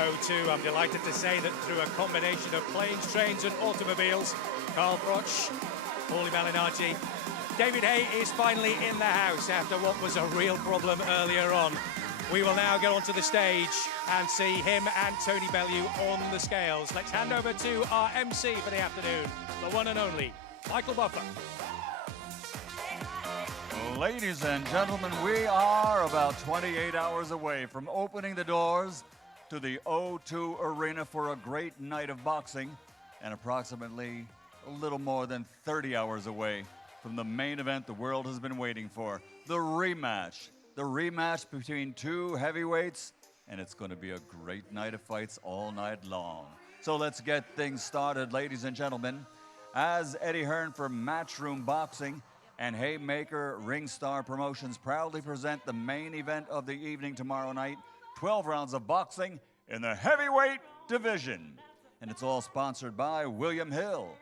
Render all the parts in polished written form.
O2. I'm delighted to say that through a combination of planes, trains and automobiles, Carl Froch, Paulie Malignaggi, David Haye is finally in the house after what was a real problem earlier on. We will now go onto the stage and see him and Tony Bellew on the scales. Let's hand over to our MC for the afternoon, the one and only Michael Buffer. Ladies and gentlemen, we are about 28 hours away from opening the doors to the O2 Arena for a great night of boxing, and approximately a little more than 30 hours away from the main event the world has been waiting for, the rematch. The rematch between two heavyweights, and it's going to be a great night of fights all night long. So let's get things started, ladies and gentlemen. As Eddie Hearn for Matchroom Boxing and Haymaker Ringstar Promotions proudly present the main event of the evening tomorrow night, 12 rounds of boxing in the heavyweight division. And it's all sponsored by William Hill,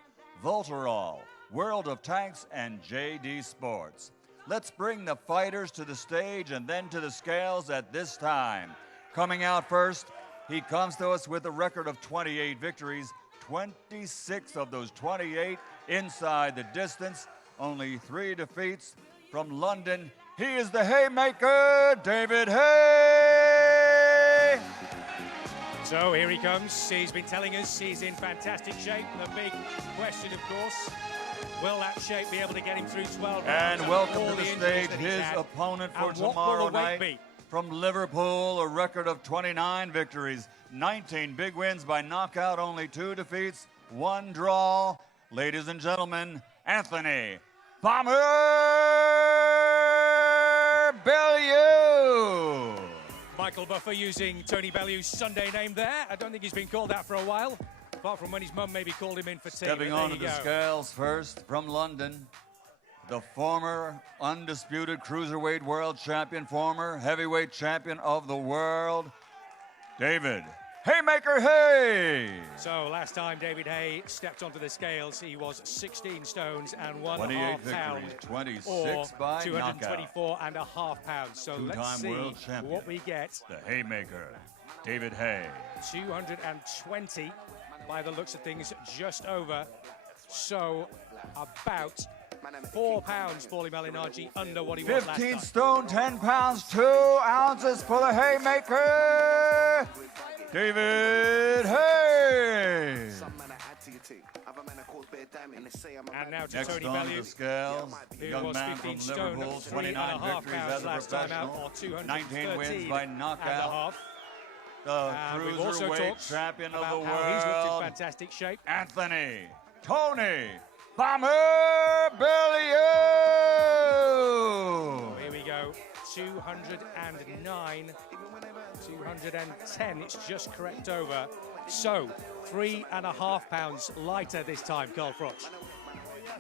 Voltarol, World of Tanks, and JD Sports. Let's bring the fighters to the stage and then to the scales at this time. Coming out first, he comes to us with a record of 28 victories, 26 of those 28 inside the distance, only 3 defeats. From London, he is the Haymaker, David Haye! So here he comes. He's been telling us he's in fantastic shape. The big question, of course, will that shape be able to get him through 12 rounds? And welcome to the stage his opponent for tomorrow night. From Liverpool, a record of 29 victories, 19 big wins by knockout, only 2 defeats, 1 draw. Ladies and gentlemen, Anthony Bomber Bellew! Michael Buffer using Tony Bellew's Sunday name there. I don't think he's been called that for a while, apart from when his mum maybe called him in for tea. Stepping onto the scales first from London, the former undisputed cruiserweight world champion, former heavyweight champion of the world, David Haymaker Haye. So last time David Haye stepped onto the scales, he was 16 stones and 1.5 pounds, 26 by 224 and a half pounds. So let's see world champion, what we get. The Haymaker, David Haye. 220 by the looks of things, just over. So about 4 pounds, Paulie Malignaggi, under what he was last time. 15 stone, 10 pounds, 2 ounces for the Haymaker, David Haye. And now to Next Tony on Bellew, the scales, who was 15 stone, 29 victories as a last time out, professional, or 19 wins by knockout. The cruiserweight champion of the world, how he's looked in fantastic shape. Anthony Tony Bomber Bellew. Here we go, 209, 210, it's just correct over. So, 3.5 pounds lighter this time, Carl Froch.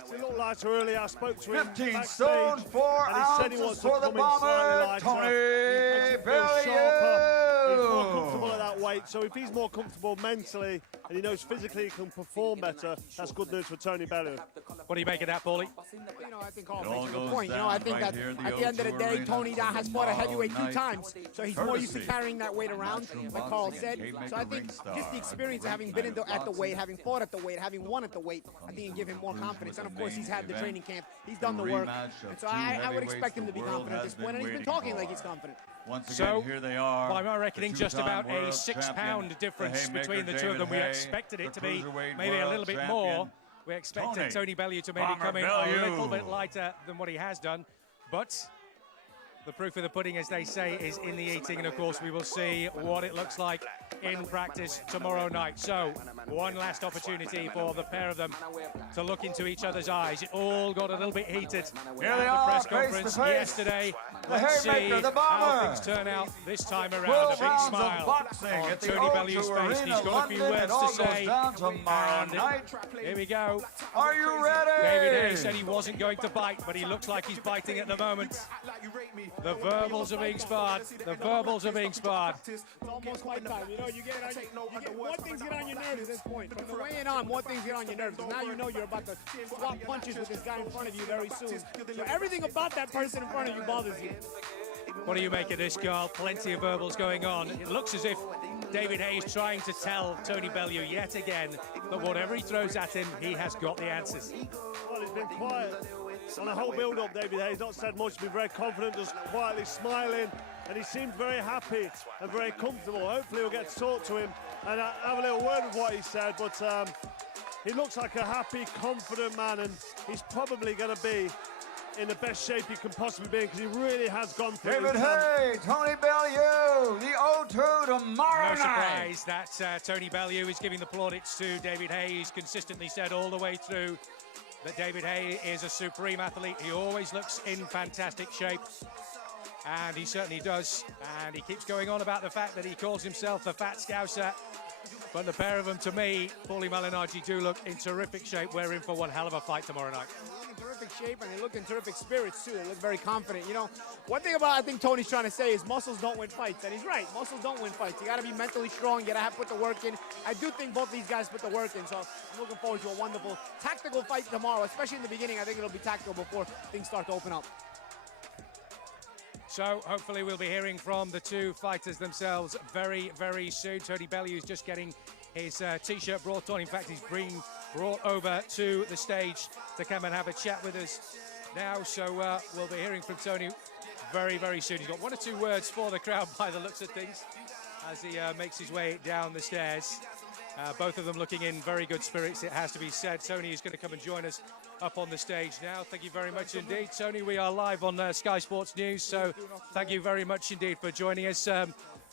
It's a little lighter earlier. I spoke to him 15 stone, 4 ounces for the Bomber, Tony Bellew. He's more comfortable at that weight, so if he's more comfortable mentally and he knows physically he can perform better, that's good news for Tony Bellew. What do you make of that, Paulie? You know, I think Carl makes a good point. You know, I think that at the end of the day, Tony now has fought a heavyweight 2 times, so he's more used to carrying that weight around, like Carl said. So I think just the experience of having been at the weight, having fought at the weight, having won at the weight, I think it give him more confidence. And of course, he's had the training camp, he's done the work, and so I would expect him to be confident at this point, and he's been talking like he's confident. Once again, here they are. By my reckoning, just about a 6 pound difference between the two of them. We expected it to be maybe a little bit more. We expected Tony Bellew to maybe come in a little bit lighter than what he has done, but the proof of the pudding, as they say, is in the eating, and of course we will see what it looks like in practice tomorrow night. So, one last opportunity for the pair of them to look into each other's eyes. It all got a little bit heated at the press conference yesterday. Let's see how things turn out this time around. A big smile on Tony Bellew's face. He's got a few words to say. And here we go. Are you ready? David Haye said he wasn't going to bite, but he looks like he's biting at the moment. The verbals are being sparred. The verbals are being sparred. It's almost fight time. You know, you get more things get on your nerves at this point. From the way on, more things get on your nerves. Now you know you're about to swap punches with this guy in front of you very soon. So everything about that person in front of you bothers you. What do you make of this, Carl? Plenty of verbals going on. It looks as if David Haye is trying to tell Tony Bellew yet again that whatever he throws at him, he has got the answers. Well, he's been quiet on the whole build-up, David Haye. He's not said much, been very confident, just quietly smiling, and he seems very happy and very comfortable. Hopefully we'll get to talk to him and have a little word of what he said, but he looks like a happy, confident man, and he's probably going to be in the best shape he can possibly be, because he really has gone through David Haye, Tony Bellew, the O2 tomorrow No night. surprise that Tony Bellew is giving the plaudits to David Haye. He's consistently said all the way through that David Haye is a supreme athlete. He always looks in fantastic shape, and he certainly does. And he keeps going on about the fact that he calls himself the Fat Scouser. But the pair of them, to me, Paulie Malignaggi, do look in terrific shape. We're in for one hell of a fight tomorrow night. They look in terrific shape, and they look in terrific spirits, too. They look very confident. You know, one thing about I think Tony's trying to say is muscles don't win fights. And he's right. Muscles don't win fights. You got to be mentally strong. You got to have to put the work in. I do think both these guys put the work in. So I'm looking forward to a wonderful tactical fight tomorrow, especially in the beginning. I think it'll be tactical before things start to open up. So hopefully we'll be hearing from the two fighters themselves very, very soon. Tony Bellew is just getting his T-shirt brought on. In fact, he's being brought over to the stage to come and have a chat with us now. So we'll be hearing from Tony very, very soon. He's got one or two words for the crowd by the looks of things as he makes his way down the stairs. Both of them looking in very good spirits, it has to be said. Tony is going to come and join us up on the stage now. Thank you very much indeed. Tony, we are live on Sky Sports News, so thank you very much indeed for joining us.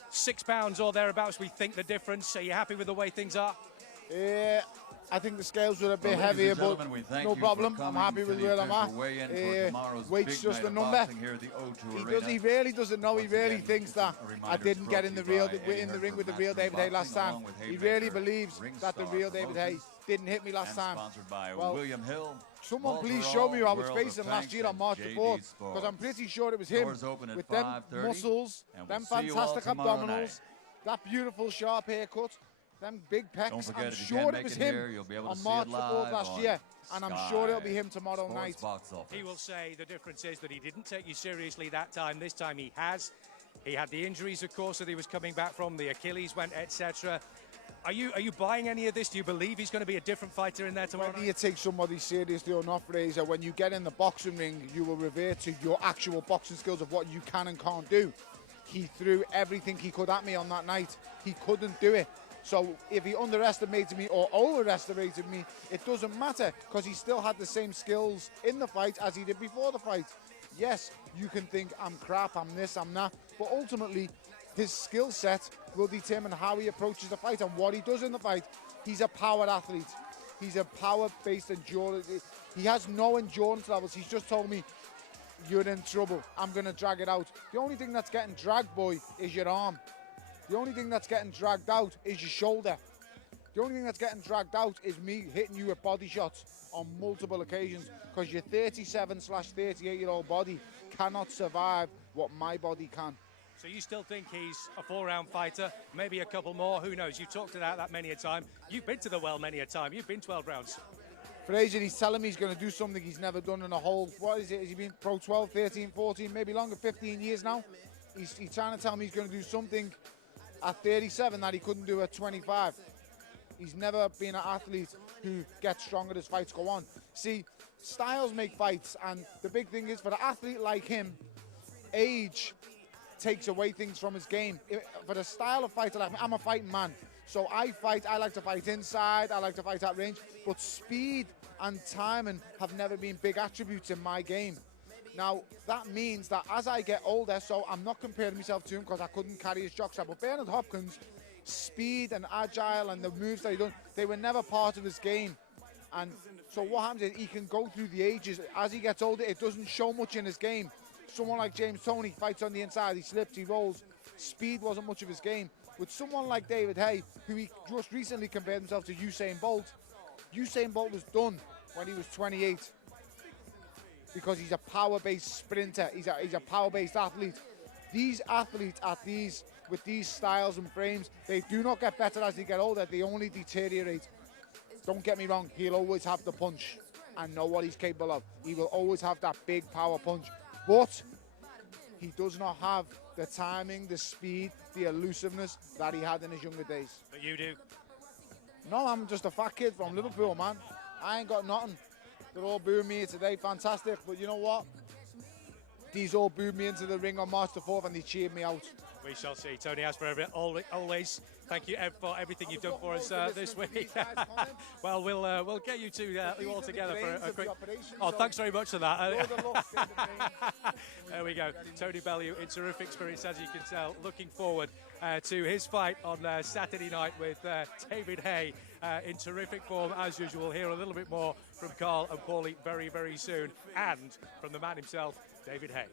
6 pounds or thereabouts, we think the difference. Are you happy with the way things are? Yeah, I think the scales were a bit heavier, but no problem. I'm happy with where I'm at. Weight's just a number. He really doesn't know. He really thinks that I didn't get in the ring with the real David Haye last time. He really believes that the real David Haye didn't hit me last time. Well, someone please show me who I was facing last year on March the 4th, because I'm pretty sure it was him with them muscles, them fantastic abdominals, that beautiful sharp haircut, them big pecs. I'm sure it was him on March the 4th last year, and I'm sure it'll be him tomorrow night. He will say the difference is that he didn't take you seriously that time. This time he has. He had the injuries, of course, that he was coming back from. The Achilles went, etc. Are you buying any of this? Do you believe he's going to be a different fighter in there tomorrow night? Whether you take somebody seriously or not, Fraser, when you get in the boxing ring, you will revert to your actual boxing skills of what you can and can't do. He threw everything he could at me on that night. He couldn't do it. So if he underestimated me or overestimated me, it doesn't matter, because he still had the same skills in the fight as he did before the fight. Yes, you can think I'm crap, I'm this, I'm that, but ultimately his skill set will determine how he approaches the fight and what he does in the fight. He's a power athlete. He's a power-based endurance. He has no endurance levels. He's just told me, you're in trouble. I'm going to drag it out. The only thing that's getting dragged, boy, is your arm. The only thing that's getting dragged out is your shoulder. The only thing that's getting dragged out is me hitting you with body shots on multiple occasions, because your 37/38-year-old body cannot survive what my body can. So you still think he's a 4-round fighter, maybe a couple more, who knows? You've talked about that many a time. You've been to the well many a time. You've been 12 rounds. Fraser, he's telling me he's going to do something he's never done in a whole, what is it? Has he been pro 12, 13, 14, maybe longer, 15 years now? He's trying to tell me he's going to do something at 37 that he couldn't do at 25. He's never been an athlete who gets stronger as fights go on. See, styles make fights, and the big thing is, for an athlete like him, age takes away things from his game. For the style of fighter like me, I'm a fighting man. So I like to fight inside, I like to fight at range, but speed and timing have never been big attributes in my game. Now, that means that as I get older, so I'm not comparing myself to him because I couldn't carry his jockstrap, but Bernard Hopkins, speed and agile and the moves that he done, they were never part of his game. And so what happens is he can go through the ages. As he gets older, it doesn't show much in his game. Someone like James Toney fights on the inside, he slips, he rolls. Speed wasn't much of his game. With someone like David Haye, who he just recently compared himself to Usain Bolt. Usain Bolt was done when he was 28 because he's a power-based sprinter. He's a power-based athlete. These athletes with these styles and frames, they do not get better as they get older. They only deteriorate. Don't get me wrong, he'll always have the punch and know what he's capable of. He will always have that big power punch. But he does not have the timing, the speed, the elusiveness that he had in his younger days. But you do. No, I'm just a fat kid from Liverpool, man. I ain't got nothing. They're all booing me here today, fantastic. But you know what? These all booed me into the ring on March the 4th and they cheered me out. We shall see. Tony, as for always, thank you for everything you've done for us this week. Well, we'll get you two you all together for a quick. Oh, thanks very much for that. There we go. Tony Bellew in terrific spirits, as you can tell. Looking forward to his fight on Saturday night with David Haye in terrific form as usual. Hear a little bit more from Carl and Paulie very, very soon, and from the man himself, David Haye.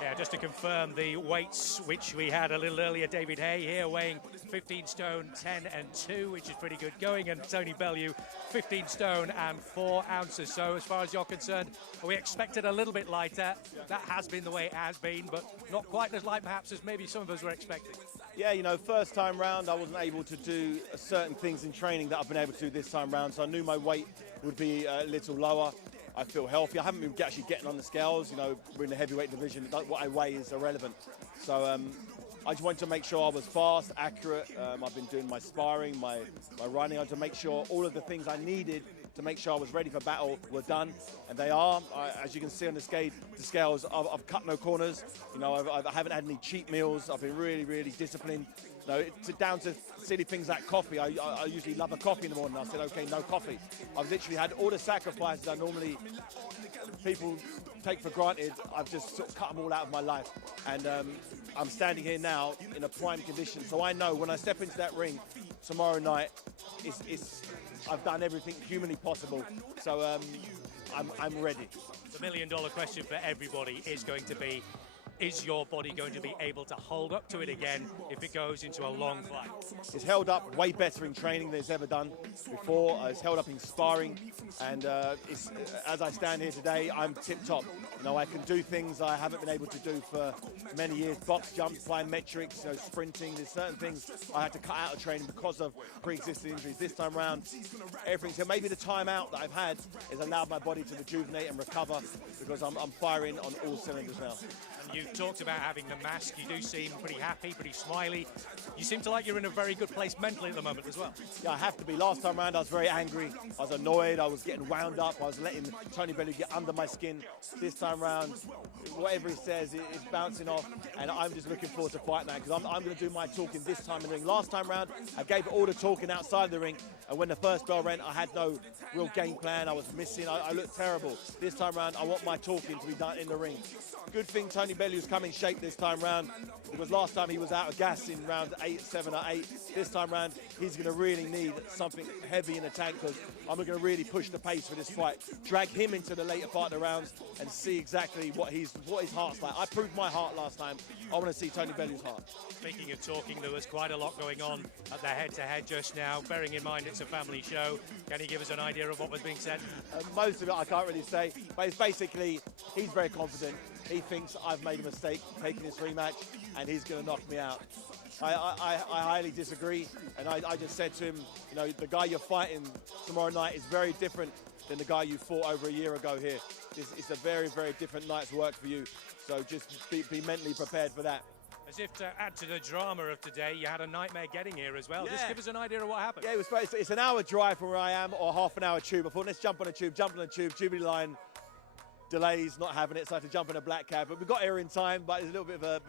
Yeah, just to confirm the weights which we had a little earlier, David Haye here weighing 15 stone 10 and 2, which is pretty good going, and Tony Bellew 15 stone and 4 ounces. So as far as you're concerned, we expected a little bit lighter. That has been the way it has been, but not quite as light perhaps as maybe some of us were expecting. Yeah, you know, first time round I wasn't able to do certain things in training that I've been able to do this time round, so I knew my weight would be a little lower. I feel healthy. I haven't been actually getting on the scales. You know, we're in the heavyweight division. What I weigh is irrelevant. So I just wanted to make sure I was fast, accurate. I've been doing my sparring, my running. I wanted to make sure all of the things I needed to make sure I was ready for battle were done, and they are. As you can see on the scales, I've cut no corners. You know, I haven't had any cheat meals. I've been really, really disciplined. No, down to silly things like coffee. I usually love a coffee in the morning. I said, okay, no coffee. I've literally had all the sacrifices I normally people take for granted. I've just sort of cut them all out of my life. And I'm standing here now in a prime condition. So I know when I step into that ring tomorrow night, I've done everything humanly possible. So I'm ready. The million-dollar question for everybody is going to be, is your body going to be able to hold up to it again if it goes into a long fight? It's held up way better in training than it's ever done before. It's held up in sparring, and as I stand here today, I'm tip-top. You know, I can do things I haven't been able to do for many years. Box jumps, plyometrics, you know, sprinting. There's certain things I had to cut out of training because of pre-existing injuries. This time around, everything. So maybe the time out that I've had has allowed my body to rejuvenate and recover, because I'm firing on all cylinders now. And you talked about having the mask. You do seem pretty happy, pretty smiley. You seem to like you're in a very good place mentally at the moment as well. Yeah, I have to be. Last time around, I was very angry. I was annoyed. I was getting wound up. I was letting Tony Bellew get under my skin. This time around, whatever he says, it's bouncing off. And I'm just looking forward to fighting that, because I'm going to do my talking this time in the ring. Last time around, I gave all the talking outside the ring. And when the first bell rang, I had no real game plan. I was missing. I looked terrible. This time around, I want my talking to be done in the ring. Good thing Tony Bellew's come in shape this time round, because last time he was out of gas in round 7 or 8. This time round, he's going to really need something heavy in the tank, because I'm going to really push the pace for this fight. Drag him into the later part of the rounds and see exactly what his heart's like. I proved my heart last time. I want to see Tony Bellew's heart. Speaking of talking, there was quite a lot going on at the head-to-head just now. Bearing in mind it's a family show, can you give us an idea of what was being said? Most of it I can't really say, but it's basically, he's very confident. He thinks I've made a mistake taking this rematch, and he's going to knock me out. I highly disagree, and I just said to him, you know, the guy you're fighting tomorrow night is very different than the guy you fought over a year ago here. It's a very, very different night's work for you, so just be mentally prepared for that. As if to add to the drama of today, you had a nightmare getting here as well. Yeah. Just give us an idea of what happened. Yeah, it's an hour drive from where I am, or half an hour tube. I thought, let's jump on a tube, Jubilee line. Delays, not having it, so I had to jump in a black cab. But we got here in time, but it's a little bit of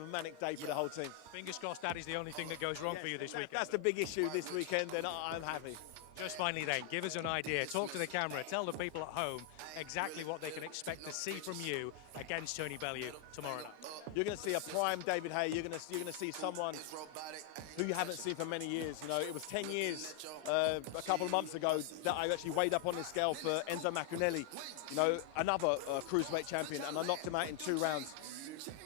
a manic day for the whole team. Fingers crossed that is the only thing that goes wrong for you this weekend. That's the big issue this weekend, and I'm happy. Just finally then, give us an idea. Talk to the camera. Tell the people at home exactly what they can expect to see from you against Tony Bellew tomorrow night. You're going to see a prime David Haye. You're going to see someone who you haven't seen for many years. You know, it was 10 years a couple of months ago that I actually weighed up on the scale for Enzo Macunelli, you know, another cruiserweight champion, and I knocked him out in 2 rounds.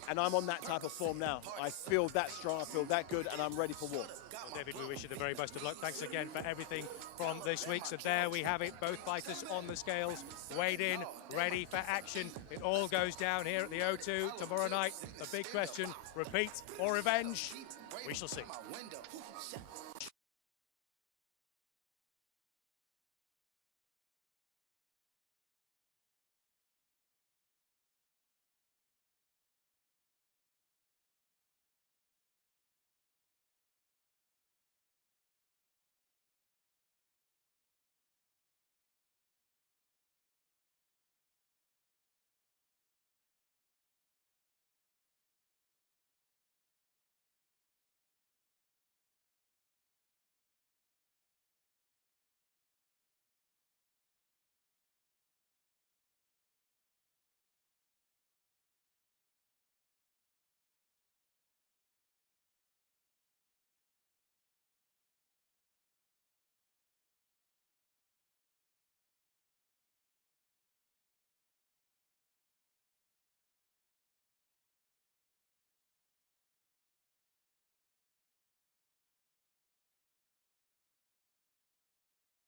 And I'm on that type of form now. I feel that strong, I feel that good, and I'm ready for war. David, we wish you the very best of luck. Thanks again for everything from this week. So there we have it, both fighters on the scales, weighed in, ready for action. It all goes down here at the O2 tomorrow night. The big question, repeat or revenge? We shall see.